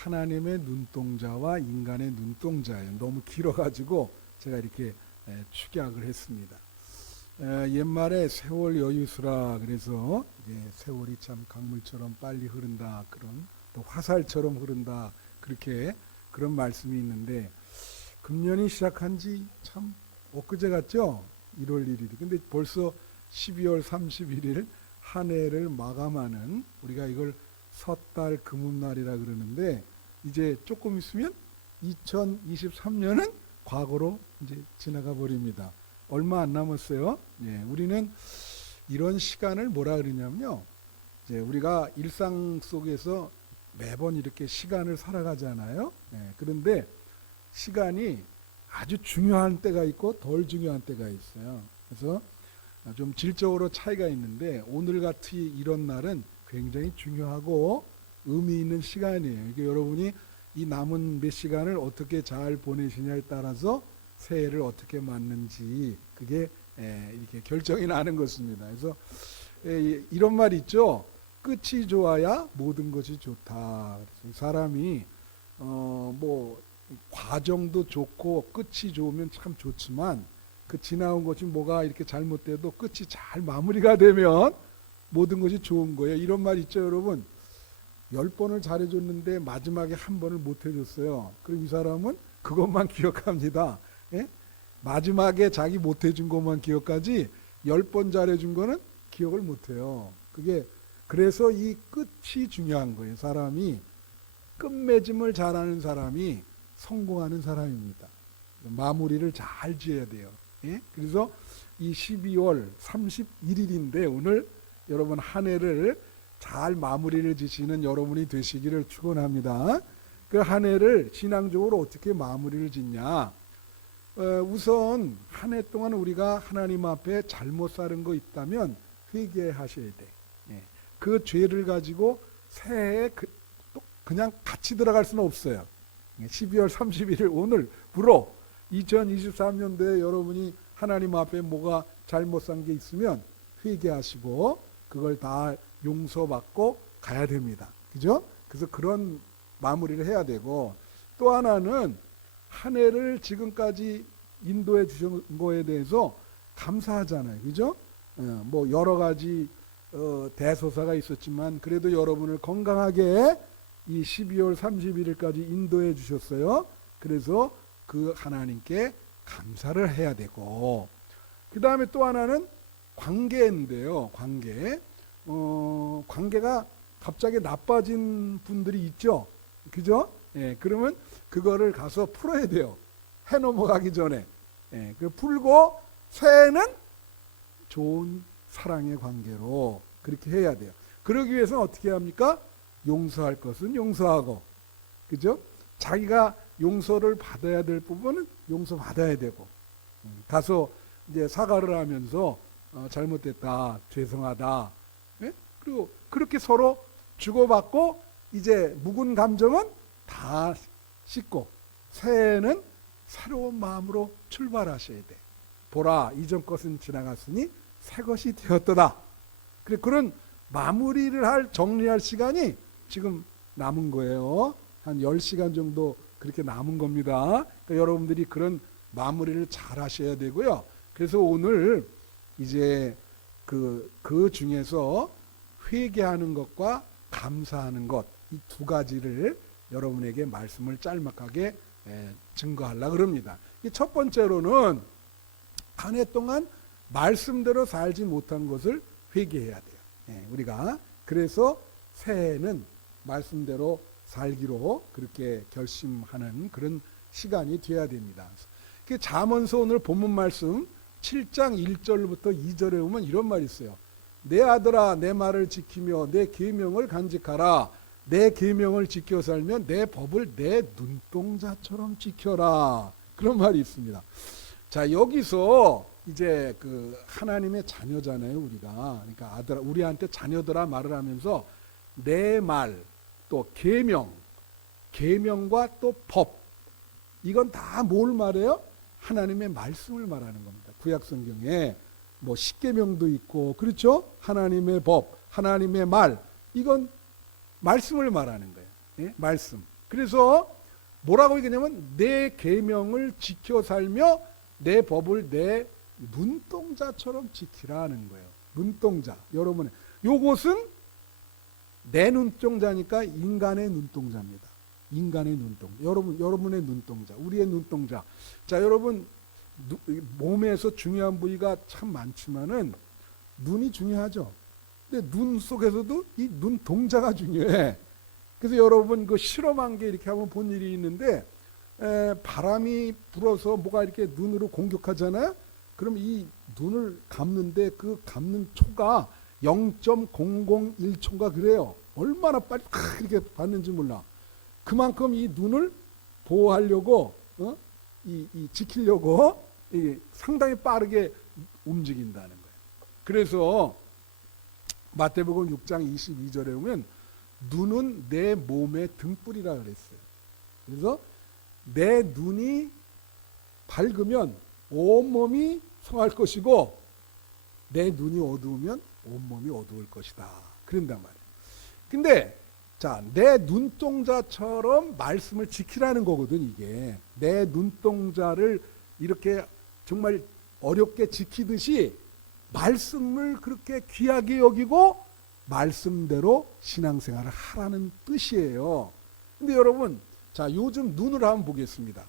하나님의 눈동자와 인간의 눈동자예요. 너무 길어가지고 제가 이렇게 축약을 했습니다. 옛말에 세월 여유수라 그래서 세월이 참 강물처럼 빨리 흐른다, 그런 또 화살처럼 흐른다, 그렇게 그런 말씀이 있는데, 금년이 시작한 지 참 엊그제 같죠? 1월 1일이. 근데 벌써 12월 31일 한 해를 마감하는, 우리가 이걸 섣달 금음날이라 그러는데, 이제 조금 있으면 2023년은 과거로 이제 지나가 버립니다. 얼마 안 남았어요. 우리는 이런 시간을 뭐라 그러냐면요, 이제 우리가 일상 속에서 매번 이렇게 시간을 살아가잖아요. 그런데 시간이 아주 중요한 때가 있고 덜 중요한 때가 있어요. 그래서 좀 질적으로 차이가 있는데, 오늘같이 이런 날은 굉장히 중요하고 의미 있는 시간이에요. 이게 여러분이 이 남은 몇 시간을 어떻게 잘 보내시냐에 따라서 새해를 어떻게 맞는지 그게 이렇게 결정이 나는 것입니다. 그래서 이런 말 있죠. 끝이 좋아야 모든 것이 좋다. 그래서 사람이 뭐 과정도 좋고 끝이 좋으면 참 좋지만, 그 지나온 것이 뭐가 이렇게 잘못돼도 끝이 잘 마무리가 되면 모든 것이 좋은 거예요. 이런 말 있죠, 여러분. 10번을 잘해줬는데 마지막에 한 번을 못 해줬어요. 그럼 이 사람은 그것만 기억합니다. 마지막에 자기 못 해준 것만 기억하지 10번 잘해준 거는 기억을 못 해요. 그게 그래서 이 끝이 중요한 거예요. 사람이 끝맺음을 잘하는 사람이 성공하는 사람입니다. 마무리를 잘 지어야 돼요. 그래서 이 12월 31일인데 오늘 여러분 한 해를 잘 마무리를 지시는 여러분이 되시기를 축원합니다. 그 한 해를 신앙적으로 어떻게 마무리를 짓냐? 우선 한 해 동안 우리가 하나님 앞에 잘못 살은 거 있다면 회개하셔야 돼. 그 죄를 가지고 새해에 그냥 같이 들어갈 수는 없어요. 12월 31일 오늘부로 2023년도에 여러분이 하나님 앞에 뭐가 잘못 산 게 있으면 회개하시고 그걸 다 용서받고 가야 됩니다. 그죠? 그래서 그런 마무리를 해야 되고, 또 하나는 한 해를 지금까지 인도해 주신 거에 대해서 감사하잖아요. 그죠? 뭐 여러 가지 대소사가 있었지만 그래도 여러분을 건강하게 이 12월 31일까지 인도해 주셨어요. 그래서 그 하나님께 감사를 해야 되고, 그 다음에 또 하나는 관계인데요. 관계가 갑자기 나빠진 분들이 있죠. 그죠? 그러면 그거를 가서 풀어야 돼요. 해 넘어가기 전에. 그 풀고 새해는 좋은 사랑의 관계로 그렇게 해야 돼요. 그러기 위해서는 어떻게 합니까? 용서할 것은 용서하고, 그죠? 자기가 용서를 받아야 될 부분은 용서받아야 되고, 가서 이제 사과를 하면서 잘못됐다, 죄송하다. 그리고 그렇게 서로 주고받고 이제 묵은 감정은 다 씻고 새해는 새로운 마음으로 출발하셔야 돼. 보라, 이전 것은 지나갔으니 새 것이 되었도다. 그런 마무리를 정리할 시간이 지금 남은 거예요. 한 10시간 정도 그렇게 남은 겁니다. 그러니까 여러분들이 그런 마무리를 잘 하셔야 되고요. 그래서 오늘 이제 그 중에서 회개하는 것과 감사하는 것, 이 두 가지를 여러분에게 말씀을 짤막하게 증거하려고 합니다. 첫 번째로는 한 해 동안 말씀대로 살지 못한 것을 회개해야 돼요. 우리가 그래서 새해는 말씀대로 살기로 그렇게 결심하는 그런 시간이 되어야 됩니다. 잠언서 오늘 본문 말씀 7장 1절부터 2절에 보면 이런 말이 있어요. 내 아들아, 내 말을 지키며 내 계명을 간직하라. 내 계명을 지켜 살면 내 법을 내 눈동자처럼 지켜라. 그런 말이 있습니다. 자, 여기서 이제 그 하나님의 자녀잖아요, 우리가. 그러니까 아들아, 우리한테 자녀들아 말을 하면서 내 말, 또 계명과 또 법, 이건 다 뭘 말해요? 하나님의 말씀을 말하는 겁니다. 구약 성경에 뭐 십계명도 있고, 그렇죠? 하나님의 법, 하나님의 말, 이건 말씀을 말하는 거예요. 말씀. 그래서 뭐라고 얘기하냐면 내 계명을 지켜 살며 내 법을 내 눈동자처럼 지키라는 거예요. 눈동자. 여러분, 요것은 내 눈동자니까 인간의 눈동자입니다. 인간의 눈동자. 여러분의 눈동자. 우리의 눈동자. 자, 여러분, 몸에서 중요한 부위가 참 많지만은 눈이 중요하죠. 근데 눈 속에서도 이 눈동자가 중요해. 그래서 여러분 그 실험한 게 이렇게 한번 본 일이 있는데 바람이 불어서 뭐가 이렇게 눈으로 공격하잖아요. 그럼 이 눈을 감는데 그 감는 초가 0.001초인가 그래요. 얼마나 빨리 이렇게 받는지 몰라. 그만큼 이 눈을 보호하려고 지키려고 상당히 빠르게 움직인다는 거예요. 그래서 마태복음 6장 22절에 보면 눈은 내 몸의 등불이라 그랬어요. 그래서 내 눈이 밝으면 온몸이 성할 것이고 내 눈이 어두우면 온몸이 어두울 것이다. 그런단 말이에요. 근데 자, 내 눈동자처럼 말씀을 지키라는 거거든, 이게. 내 눈동자를 이렇게 정말 어렵게 지키듯이 말씀을 그렇게 귀하게 여기고 말씀대로 신앙생활을 하라는 뜻이에요. 근데 여러분, 자, 요즘 눈을 한번 보겠습니다.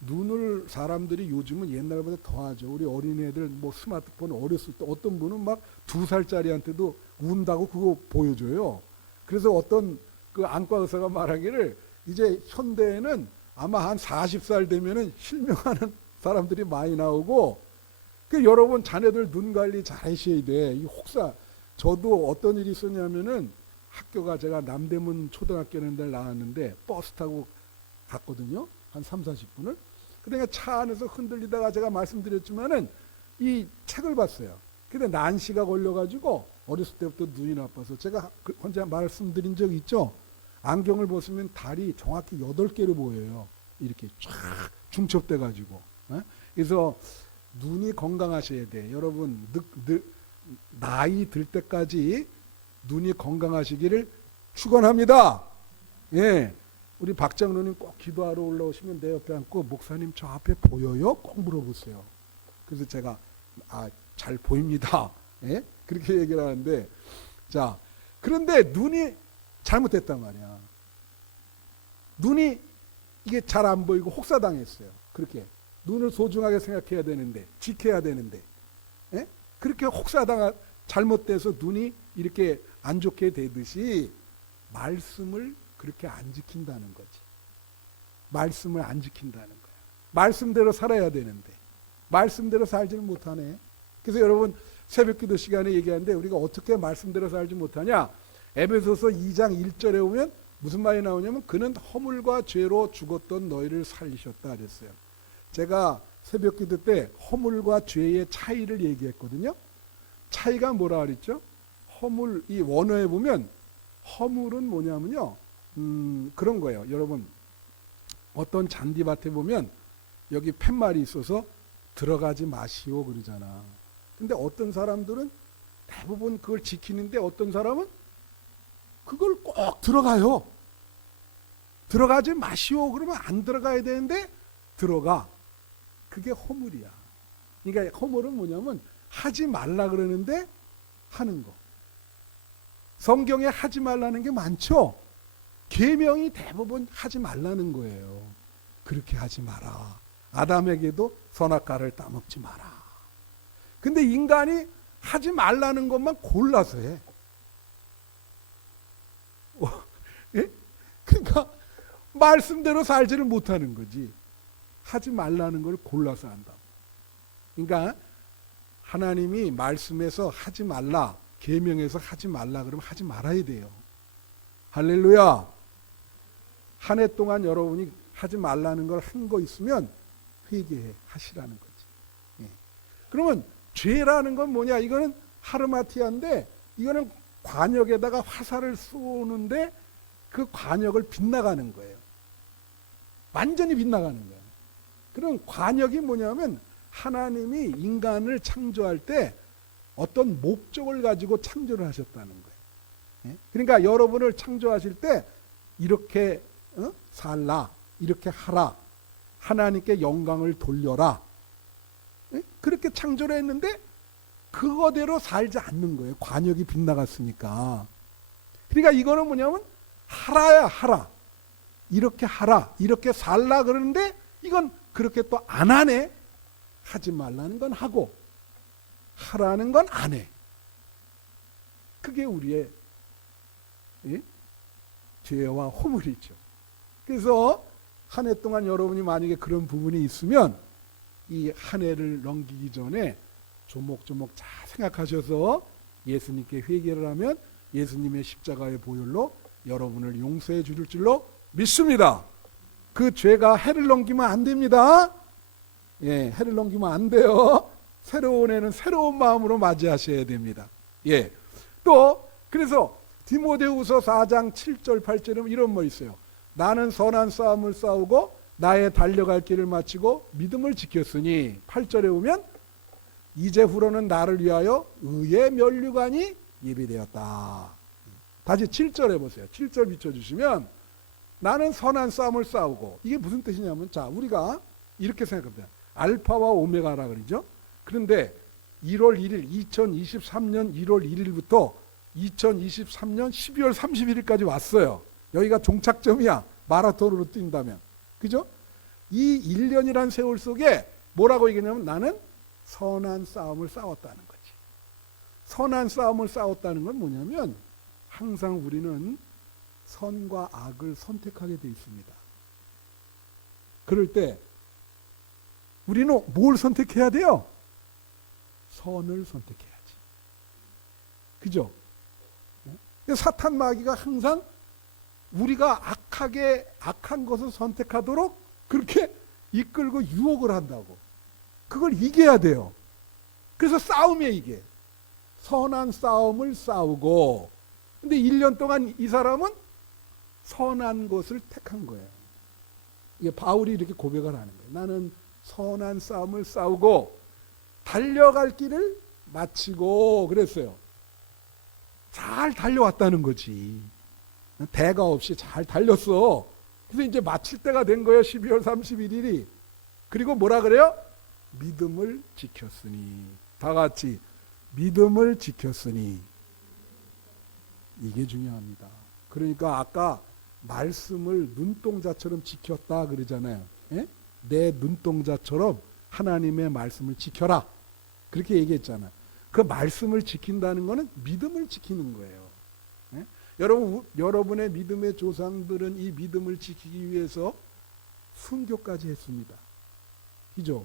눈을 사람들이 요즘은 옛날보다 더 하죠. 우리 어린애들 뭐 스마트폰 어렸을 때 어떤 분은 막 2살짜리한테도 운다고 그거 보여줘요. 그래서 어떤 그 안과 의사가 말하기를 이제 현대에는 아마 한 40살 되면은 실명하는 사람들이 많이 나오고, 그 여러분 자녀들 눈 관리 잘 하셔야 돼. 이 혹사, 저도 어떤 일이 있었냐면은 학교가 제가 남대문 초등학교라는 데를 나왔는데 버스 타고 갔거든요. 한 3, 40분을. 그러니까 차 안에서 흔들리다가 제가 말씀드렸지만은 이 책을 봤어요. 근데 난시가 걸려가지고 어렸을 때부터 눈이 나빠서 제가 혼자 말씀드린 적 있죠. 안경을 벗으면 달이 정확히 8개로 보여요. 이렇게 쫙 중첩돼가지고. 그래서 눈이 건강하셔야 돼. 여러분 나이 들 때까지 눈이 건강하시기를 축원합니다. 예, 우리 박장로님 꼭 기도하러 올라오시면 내 옆에 앉고 목사님 저 앞에 보여요? 꼭 물어보세요. 그래서 제가 잘 보입니다. 예? 그렇게 얘기를 하는데, 자, 그런데 눈이 잘못됐단 말이야. 눈이 이게 잘 안 보이고 혹사당했어요. 그렇게 눈을 소중하게 생각해야 되는데, 지켜야 되는데, 예? 그렇게 잘못돼서 눈이 이렇게 안 좋게 되듯이 말씀을 그렇게 안 지킨다는 거지. 말씀을 안 지킨다는 거야. 말씀대로 살아야 되는데 말씀대로 살지를 못하네. 그래서 여러분 새벽기도 시간에 얘기하는데 우리가 어떻게 말씀대로 살지 못하냐. 에베소서 2장 1절에 보면 무슨 말이 나오냐면 그는 허물과 죄로 죽었던 너희를 살리셨다 그랬어요. 제가 새벽기도 때 허물과 죄의 차이를 얘기했거든요. 차이가 뭐라 그랬죠? 허물, 이 원어에 보면 허물은 뭐냐면요, 그런 거예요. 여러분 어떤 잔디밭에 보면 여기 팻말이 있어서 들어가지 마시오 그러잖아. 근데 어떤 사람들은 대부분 그걸 지키는데 어떤 사람은 그걸 꼭 들어가요. 들어가지 마시오 그러면 안 들어가야 되는데 들어가. 그게 허물이야. 그러니까 허물은 뭐냐면 하지 말라 그러는데 하는 거. 성경에 하지 말라는 게 많죠. 계명이 대부분 하지 말라는 거예요. 그렇게 하지 마라. 아담에게도 선악과를 따먹지 마라. 근데 인간이 하지 말라는 것만 골라서 해. 예? 그러니까 말씀대로 살지를 못하는 거지. 하지 말라는 걸 골라서 한다고. 그러니까 하나님이 말씀에서 하지 말라, 계명에서 하지 말라 그러면 하지 말아야 돼요. 할렐루야. 한 해 동안 여러분이 하지 말라는 걸 한 거 있으면 회개해 하시라는 거지. 예. 그러면 죄라는 건 뭐냐? 이거는 하르마티아인데 이거는 관역에다가 화살을 쏘는데 그 관역을 빗나가는 거예요. 완전히 빗나가는 거예요. 그럼 관역이 뭐냐면 하나님이 인간을 창조할 때 어떤 목적을 가지고 창조를 하셨다는 거예요. 예? 그러니까 여러분을 창조하실 때 이렇게 살라, 이렇게 하라, 하나님께 영광을 돌려라. 그렇게 창조를 했는데 그거대로 살지 않는 거예요. 관역이 빗나갔으니까. 그러니까 이거는 뭐냐면 하라야 하라. 이렇게 하라, 이렇게 살라 그러는데 이건 그렇게 또 안 하네. 하지 말라는 건 하고 하라는 건 안 해. 그게 우리의 죄와 허물이죠. 그래서 한 해 동안 여러분이 만약에 그런 부분이 있으면 이 한 해를 넘기기 전에 조목조목 잘 생각하셔서 예수님께 회개를 하면 예수님의 십자가의 보혈로 여러분을 용서해 주실 줄로 믿습니다. 그 죄가 해를 넘기면 안 됩니다. 예, 해를 넘기면 안 돼요. 새로운 해는 새로운 마음으로 맞이하셔야 됩니다. 예. 또 그래서 디모데후서 4장 7절 8절에 이런 뭐 있어요. 나는 선한 싸움을 싸우고 나의 달려갈 길을 마치고 믿음을 지켰으니 8절에 보면 이제후로는 나를 위하여 의의 면류관이 예비되었다. 다시 7절에 보세요. 7절 비춰주시면 나는 선한 싸움을 싸우고, 이게 무슨 뜻이냐면, 자, 우리가 이렇게 생각합니다. 알파와 오메가라 그러죠. 그런데 1월 1일 2023년 1월 1일부터 2023년 12월 31일까지 왔어요. 여기가 종착점이야. 마라톤으로 뛴다면. 그죠? 이 1년이란 세월 속에 뭐라고 얘기하냐면 나는 선한 싸움을 싸웠다는 거지. 선한 싸움을 싸웠다는 건 뭐냐면 항상 우리는 선과 악을 선택하게 돼 있습니다. 그럴 때 우리는 뭘 선택해야 돼요? 선을 선택해야지. 그죠? 사탄 마귀가 항상 우리가 악한 것을 선택하도록 그렇게 이끌고 유혹을 한다고. 그걸 이겨야 돼요. 그래서 싸움이에요, 이게. 선한 싸움을 싸우고, 근데 1년 동안 이 사람은 선한 것을 택한 거예요. 이게 바울이 이렇게 고백을 하는 거예요. 나는 선한 싸움을 싸우고 달려갈 길을 마치고 그랬어요. 잘 달려왔다는 거지. 대가 없이 잘 달렸어. 그래서 이제 마칠 때가 된 거예요. 12월 31일이. 그리고 뭐라 그래요? 믿음을 지켰으니. 다 같이 믿음을 지켰으니. 이게 중요합니다. 그러니까 아까 말씀을 눈동자처럼 지켰다 그러잖아요. 예? 내 눈동자처럼 하나님의 말씀을 지켜라. 그렇게 얘기했잖아요. 그 말씀을 지킨다는 거는 믿음을 지키는 거예요. 예? 여러분의 믿음의 조상들은 이 믿음을 지키기 위해서 순교까지 했습니다. 그죠?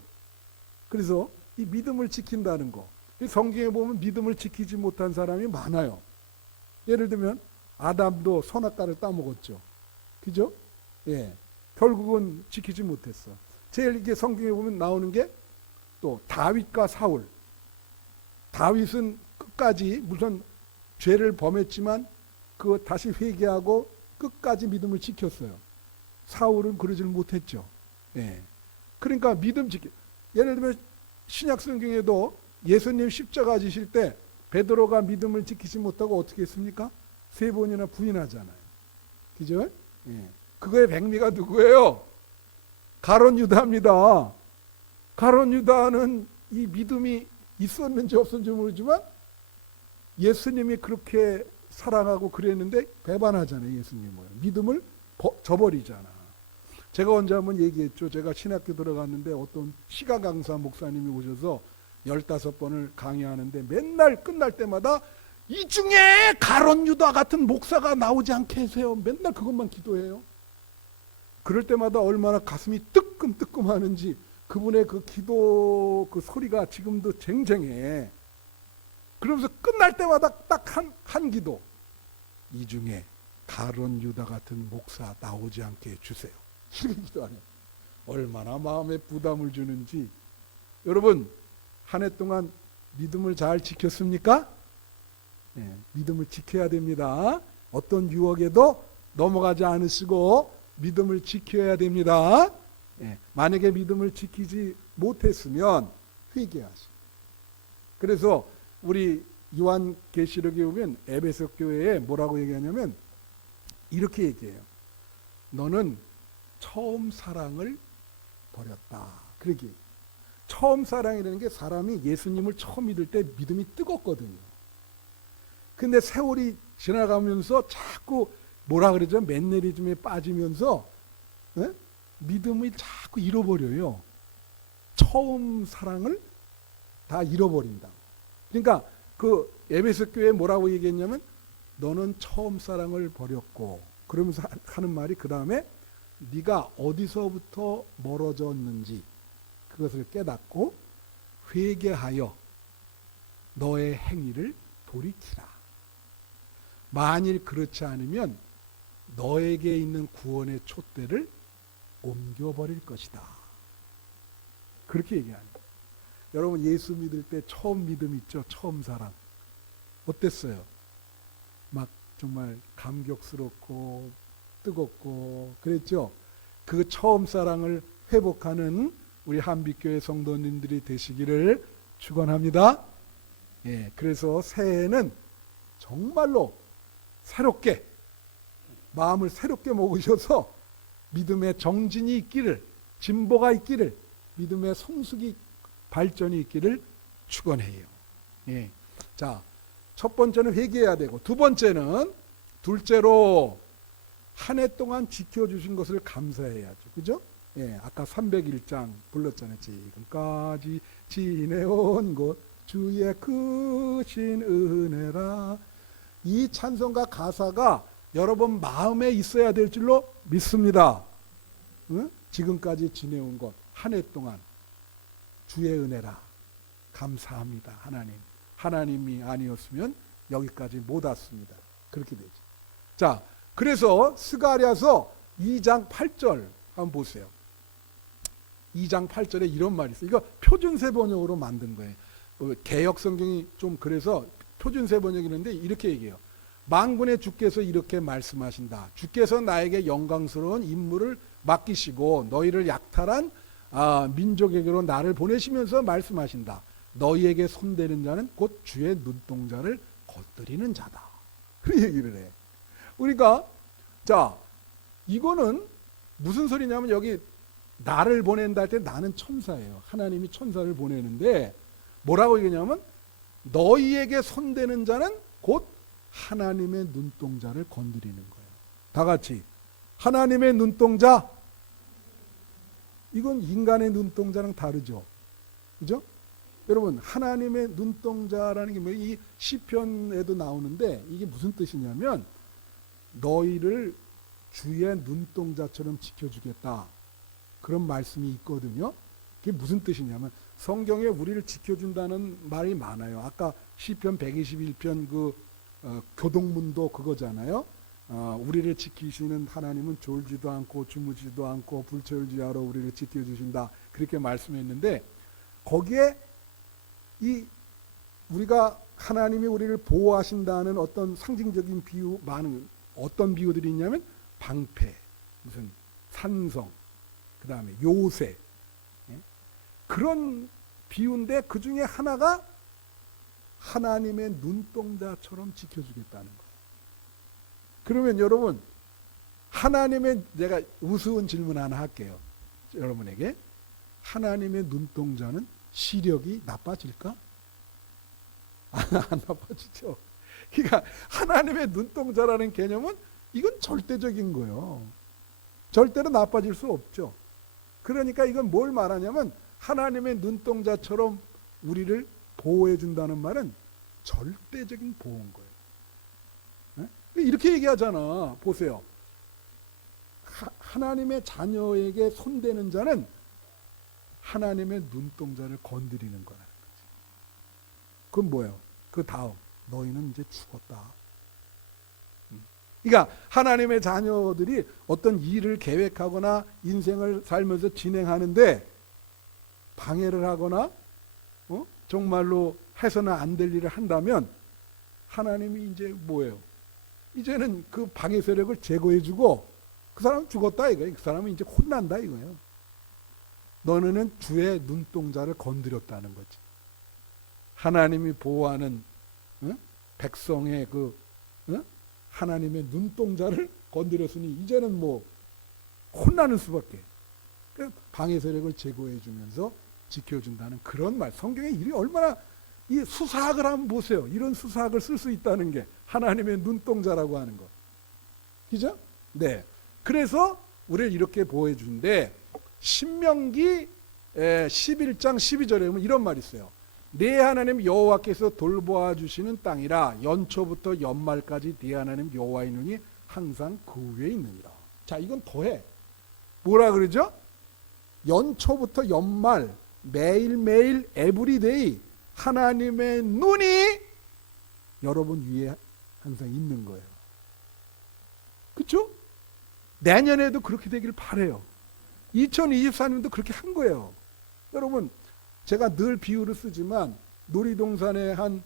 그래서 이 믿음을 지킨다는 거. 성경에 보면 믿음을 지키지 못한 사람이 많아요. 예를 들면 아담도 선악과를 따먹었죠. 그죠? 예. 결국은 지키지 못했어. 제일 이게 성경에 보면 나오는 게 또 다윗과 사울. 다윗은 끝까지 물론 죄를 범했지만 그거 다시 회개하고 끝까지 믿음을 지켰어요. 사울은 그러질 못했죠. 예. 그러니까 믿음 지키. 예를 들면 신약 성경에도 예수님 십자가 지실 때 베드로가 믿음을 지키지 못하고 어떻게 했습니까? 3번이나 부인하잖아요. 그죠? 예. 그거의 백미가 누구예요? 가룟 유다입니다. 가룟 유다는 이 믿음이 있었는지 없었는지 모르지만 예수님이 그렇게 사랑하고 그랬는데 배반하잖아요. 예수님을. 믿음을 저버리잖아. 제가 언제 한번 얘기했죠. 제가 신학교 들어갔는데 어떤 시가 강사 목사님이 오셔서 15번을 강의하는데 맨날 끝날 때마다 이 중에 가룟 유다 같은 목사가 나오지 않게 해세요. 맨날 그것만 기도해요. 그럴 때마다 얼마나 가슴이 뜨끔뜨끔 하는지 그분의 그 기도 그 소리가 지금도 쟁쟁해. 그러면서 끝날 때마다 딱 한 기도. 이 중에 가룟 유다 같은 목사 나오지 않게 해주세요. 이렇게 기도하네요. 얼마나 마음에 부담을 주는지. 여러분 한 해 동안 믿음을 잘 지켰습니까? 네, 믿음을 지켜야 됩니다. 어떤 유혹에도 넘어가지 않으시고 믿음을 지켜야 됩니다. 네, 만약에 믿음을 지키지 못했으면 회개하시고. 그래서 우리 요한계시록에 보면 에베소 교회에 뭐라고 얘기하냐면 이렇게 얘기해요. 너는 처음 사랑을 버렸다. 그러기. 처음 사랑이라는 게 사람이 예수님을 처음 믿을 때 믿음이 뜨겁거든요. 근데 세월이 지나가면서 자꾸 뭐라 그러죠? 맨네리즘에 빠지면서 믿음을 자꾸 잃어버려요. 처음 사랑을 다 잃어버린다. 그러니까 그 에베소 교회에 뭐라고 얘기했냐면 너는 처음 사랑을 버렸고, 그러면서 하는 말이 그 다음에 네가 어디서부터 멀어졌는지 그것을 깨닫고 회개하여 너의 행위를 돌이키라. 만일 그렇지 않으면 너에게 있는 구원의 촛대를 옮겨버릴 것이다. 그렇게 얘기합니다. 여러분 예수 믿을 때 처음 믿음 있죠? 처음 사랑. 어땠어요? 막 정말 감격스럽고 뜨겁고 그랬죠? 그 처음 사랑을 회복하는 우리 한빛교회 성도님들이 되시기를 축원합니다. 예, 그래서 새해에는 정말로 새롭게 마음을 새롭게 먹으셔서 믿음의 정진이 있기를, 진보가 있기를, 믿음의 성숙이 발전이 있기를 축원해요. 예. 자, 첫 번째는 회개해야 되고, 두 번째는 둘째로 한 해 동안 지켜주신 것을 감사해야죠. 그죠? 예, 아까 301장 불렀잖아요. 지금까지 지내온 것 주의 크신 은혜라. 이 찬송가 가사가 여러분 마음에 있어야 될 줄로 믿습니다. 응? 지금까지 지내온 것 한 해 동안 주의 은혜라. 감사합니다. 하나님. 하나님이 아니었으면 여기까지 못 왔습니다. 그렇게 되죠. 자, 그래서 스가랴서 2장 8절 한번 보세요. 2장 8절에 이런 말이 있어요. 이거 표준세 번역으로 만든 거예요. 개역 성경이 좀 그래서 표준세 번역이는데 이렇게 얘기해요. 만군의 주께서 이렇게 말씀하신다. 주께서 나에게 영광스러운 임무를 맡기시고 너희를 약탈한 민족에게로 나를 보내시면서 말씀하신다. 너희에게 손대는 자는 곧 주의 눈동자를 걷들이는 자다. 그런 얘기를 해. 그러니까 자, 이거는 무슨 소리냐면 여기 나를 보낸다 할 때 나는 천사예요. 하나님이 천사를 보내는데 뭐라고 얘기냐면 너희에게 손대는 자는 곧 하나님의 눈동자를 건드리는 거예요. 다 같이 하나님의 눈동자. 이건 인간의 눈동자랑 다르죠. 그죠? 여러분 하나님의 눈동자라는 게 뭐 이 시편에도 나오는데 이게 무슨 뜻이냐면 너희를 주의 눈동자처럼 지켜주겠다. 그런 말씀이 있거든요. 그게 무슨 뜻이냐면 성경에 우리를 지켜준다는 말이 많아요. 아까 시편 121편 그 교동문도 그거잖아요. 우리를 지키시는 하나님은 졸지도 않고 주무지도 않고 불철주야로 우리를 지켜주신다. 그렇게 말씀했는데 거기에 이 우리가 하나님이 우리를 보호하신다는 어떤 상징적인 비유 많은 어떤 비유들이 있냐면 방패, 무슨 산성, 그 다음에 요새 그런 비유인데 그 중에 하나가 하나님의 눈동자처럼 지켜주겠다는 거예요. 그러면 여러분 하나님의 내가 우스운 질문 하나 할게요. 여러분에게 하나님의 눈동자는 시력이 나빠질까? 안 나빠지죠. 그러니까 하나님의 눈동자라는 개념은 이건 절대적인 거예요. 절대로 나빠질 수 없죠. 그러니까 이건 뭘 말하냐면 하나님의 눈동자처럼 우리를 보호해 준다는 말은 절대적인 보호인 거예요. 이렇게 얘기하잖아. 보세요. 하나님의 자녀에게 손대는 자는 하나님의 눈동자를 건드리는 거라는 거지. 그건 뭐예요? 그 다음 너희는 이제 죽었다. 그러니까 하나님의 자녀들이 어떤 일을 계획하거나 인생을 살면서 진행하는데 방해를 하거나 정말로 해서는 안 될 일을 한다면 하나님이 이제 뭐예요? 이제는 그 방해 세력을 제거해주고 그 사람은 죽었다 이거예요. 그 사람은 이제 혼난다 이거예요. 너는 주의 눈동자를 건드렸다는 거지. 하나님이 보호하는 백성의 그 하나님의 눈동자를 건드렸으니 이제는 뭐 혼나는 수밖에. 방해 세력을 제거해 주면서 지켜준다는 그런 말. 성경의 일이 얼마나 이 수사학을 한번 보세요. 이런 수사학을 쓸 수 있다는 게 하나님의 눈동자라고 하는 것. 그죠? 네. 그래서 우리를 이렇게 보호해 주는데 신명기 11장 12절에 보면 이런 말이 있어요. 네 하나님 여호와께서 돌보아 주시는 땅이라 연초부터 연말까지 네 하나님 여호와의 눈이 항상 그 위에 있느니라. 자, 이건 더해. 뭐라 그러죠? 연초부터 연말 매일매일 에브리데이 하나님의 눈이 여러분 위에 항상 있는 거예요. 그렇죠? 내년에도 그렇게 되길 바라요. 2024년도 그렇게 한 거예요. 여러분, 제가 늘 비유를 쓰지만 놀이동산에 한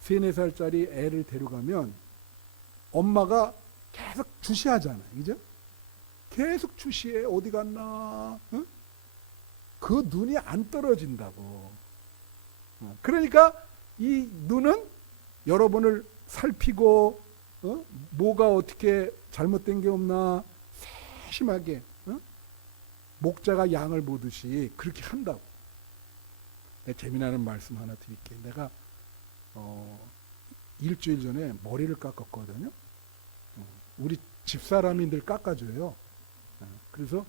3, 4살짜리 애를 데려가면 엄마가 계속 주시하잖아요. 그죠? 계속 주시해. 어디 갔나? 응? 그 눈이 안 떨어진다고. 그러니까 이 눈은 여러분을 살피고 뭐가 어떻게 잘못된 게 없나 세심하게 목자가 양을 보듯이 그렇게 한다고. 재미나는 말씀 하나 드릴게요. 내가 일주일 전에 머리를 깎았거든요. 우리 집사람이 늘 깎아줘요. 그래서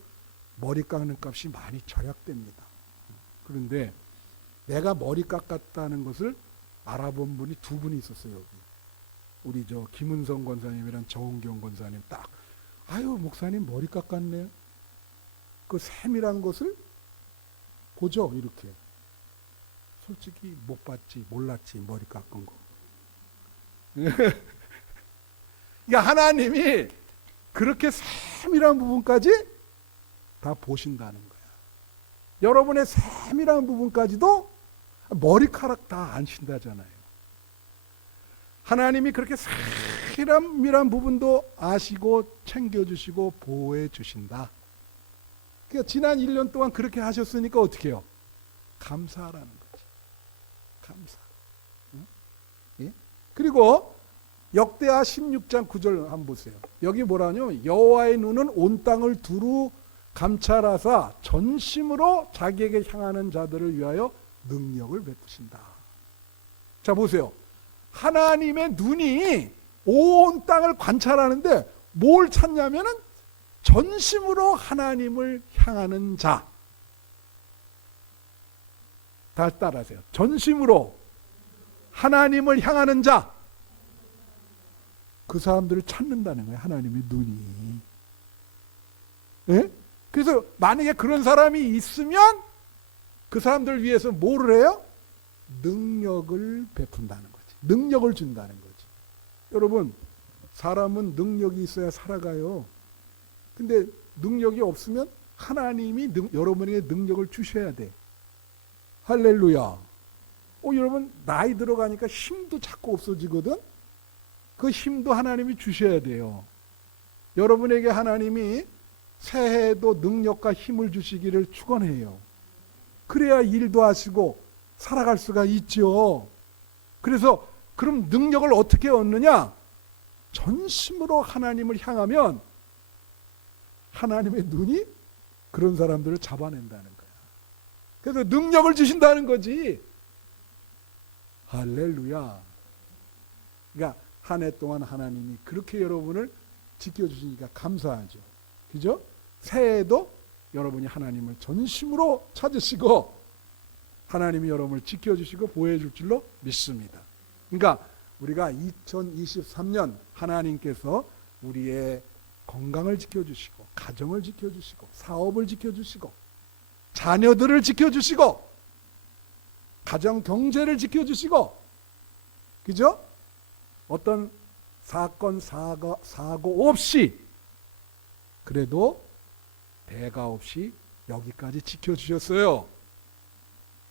머리 깎는 값이 많이 절약됩니다. 그런데 내가 머리 깎았다는 것을 알아본 분이 2분이 있었어요. 여기. 우리 저 김은성 권사님이랑 정은경 권사님 딱 아유 목사님 머리 깎았네요. 그 세밀한 것을 보죠. 이렇게. 솔직히 못 봤지 몰랐지 머리 깎은 거. 그러니까 하나님이 그렇게 세밀한 부분까지 다 보신다는 거야. 여러분의 세밀한 부분까지도 머리카락 다 안신다잖아요. 하나님이 그렇게 세밀한 부분도 아시고 챙겨주시고 보호해 주신다. 그러니까 지난 1년 동안 그렇게 하셨으니까 어떻게 해요? 감사하라는 거지. 감사. 응? 예? 그리고 역대하 16장 9절 한번 보세요. 여기 뭐라냐면 여호와의 눈은 온 땅을 두루 감찰하사 전심으로 자기에게 향하는 자들을 위하여 능력을 베푸신다. 자 보세요. 하나님의 눈이 온 땅을 관찰하는데 뭘 찾냐면은 전심으로 하나님을 향하는 자. 다시 따라하세요. 전심으로 하나님을 향하는 자. 그 사람들을 찾는다는 거예요. 하나님의 눈이. 예? 그래서 만약에 그런 사람이 있으면 그 사람들 위해서 뭐를 해요? 능력을 베푼다는 거지. 능력을 준다는 거지. 여러분, 사람은 능력이 있어야 살아가요. 근데 능력이 없으면 하나님이 여러분에게 능력을 주셔야 돼. 할렐루야. 여러분 나이 들어가니까 힘도 자꾸 없어지거든. 그 힘도 하나님이 주셔야 돼요. 여러분에게 하나님이 새해에도 능력과 힘을 주시기를 축원해요. 그래야 일도 하시고 살아갈 수가 있죠. 그래서 그럼 능력을 어떻게 얻느냐? 전심으로 하나님을 향하면 하나님의 눈이 그런 사람들을 잡아낸다는 거야. 그래서 능력을 주신다는 거지. 할렐루야. 그러니까 한 해 동안 하나님이 그렇게 여러분을 지켜주시니까 감사하죠. 그죠? 새해에도 여러분이 하나님을 전심으로 찾으시고 하나님이 여러분을 지켜주시고 보호해줄 줄로 믿습니다. 그러니까 우리가 2023년 하나님께서 우리의 건강을 지켜주시고 가정을 지켜주시고 사업을 지켜주시고 자녀들을 지켜주시고 가정 경제를 지켜주시고 그죠? 어떤 사건 사고 없이 그래도 대가 없이 여기까지 지켜주셨어요.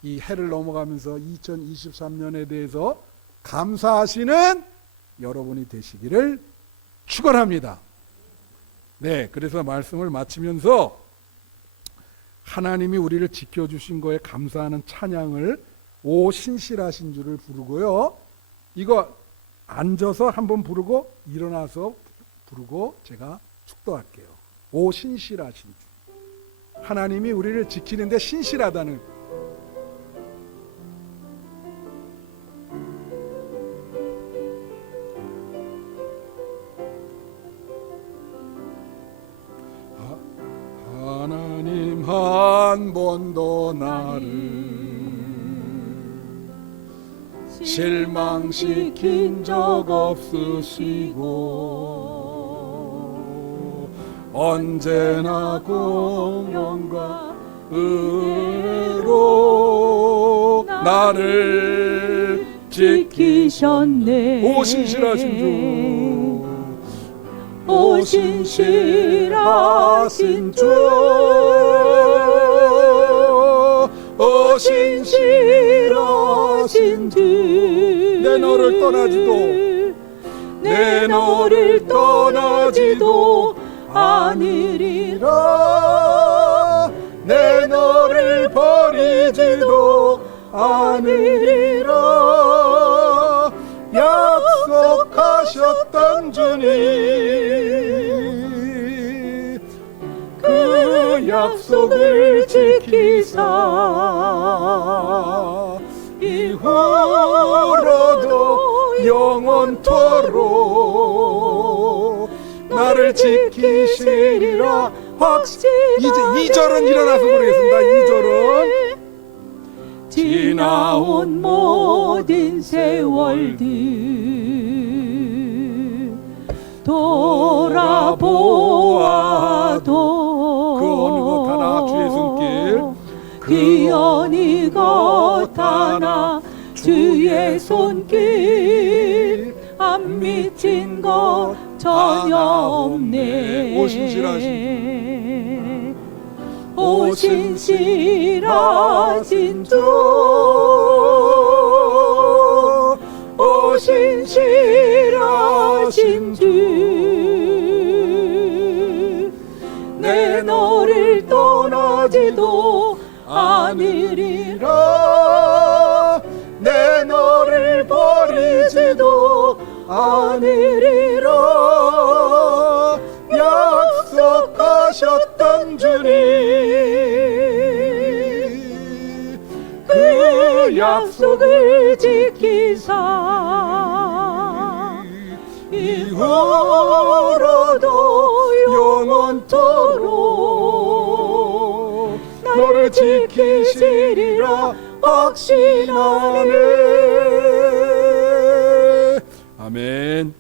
이 해를 넘어가면서 2023년에 대해서 감사하시는 여러분이 되시기를 축원합니다. 네, 그래서 말씀을 마치면서 하나님이 우리를 지켜주신 거에 감사하는 찬양을 오 신실하신 주를 부르고요. 이거 앉아서 한번 부르고 일어나서 부르고 제가 축도할게요. 오 신실하신 주. 하나님이 우리를 지키는데 신실하다는 하나님 한 번도 나를 실망시킨 적 없으시고 언제나 공평과 의로 나를 지키셨네. 오 신실하신 주, 오 신실하신 주, 오 신실하신 주, 내 너를 떠나지도 않으리라. 내 너를 버리지도 않으리라. 약속하셨던 주님, 그 약속을 지키사 이후로도 영원토록 나를 지키시리라 이제 2절은 일어나서 부르겠습니다. 2절은 지나온 모든 세월들 돌아보아도 그 어느 것 하나 주의 손길, 그 어느 것 하나 주의 손길 안 미친 것 전혀 없네. 오 신실하신 오 신실하신 주, 오 신실하신 주, 내 너를 떠나지도 않으리라. 내 너를 버리지도 않으리라. 약속하셨던 주님, 그 약속을 지키사 이후로도 영원토록 너를 지키시리라 확신하네. 아멘.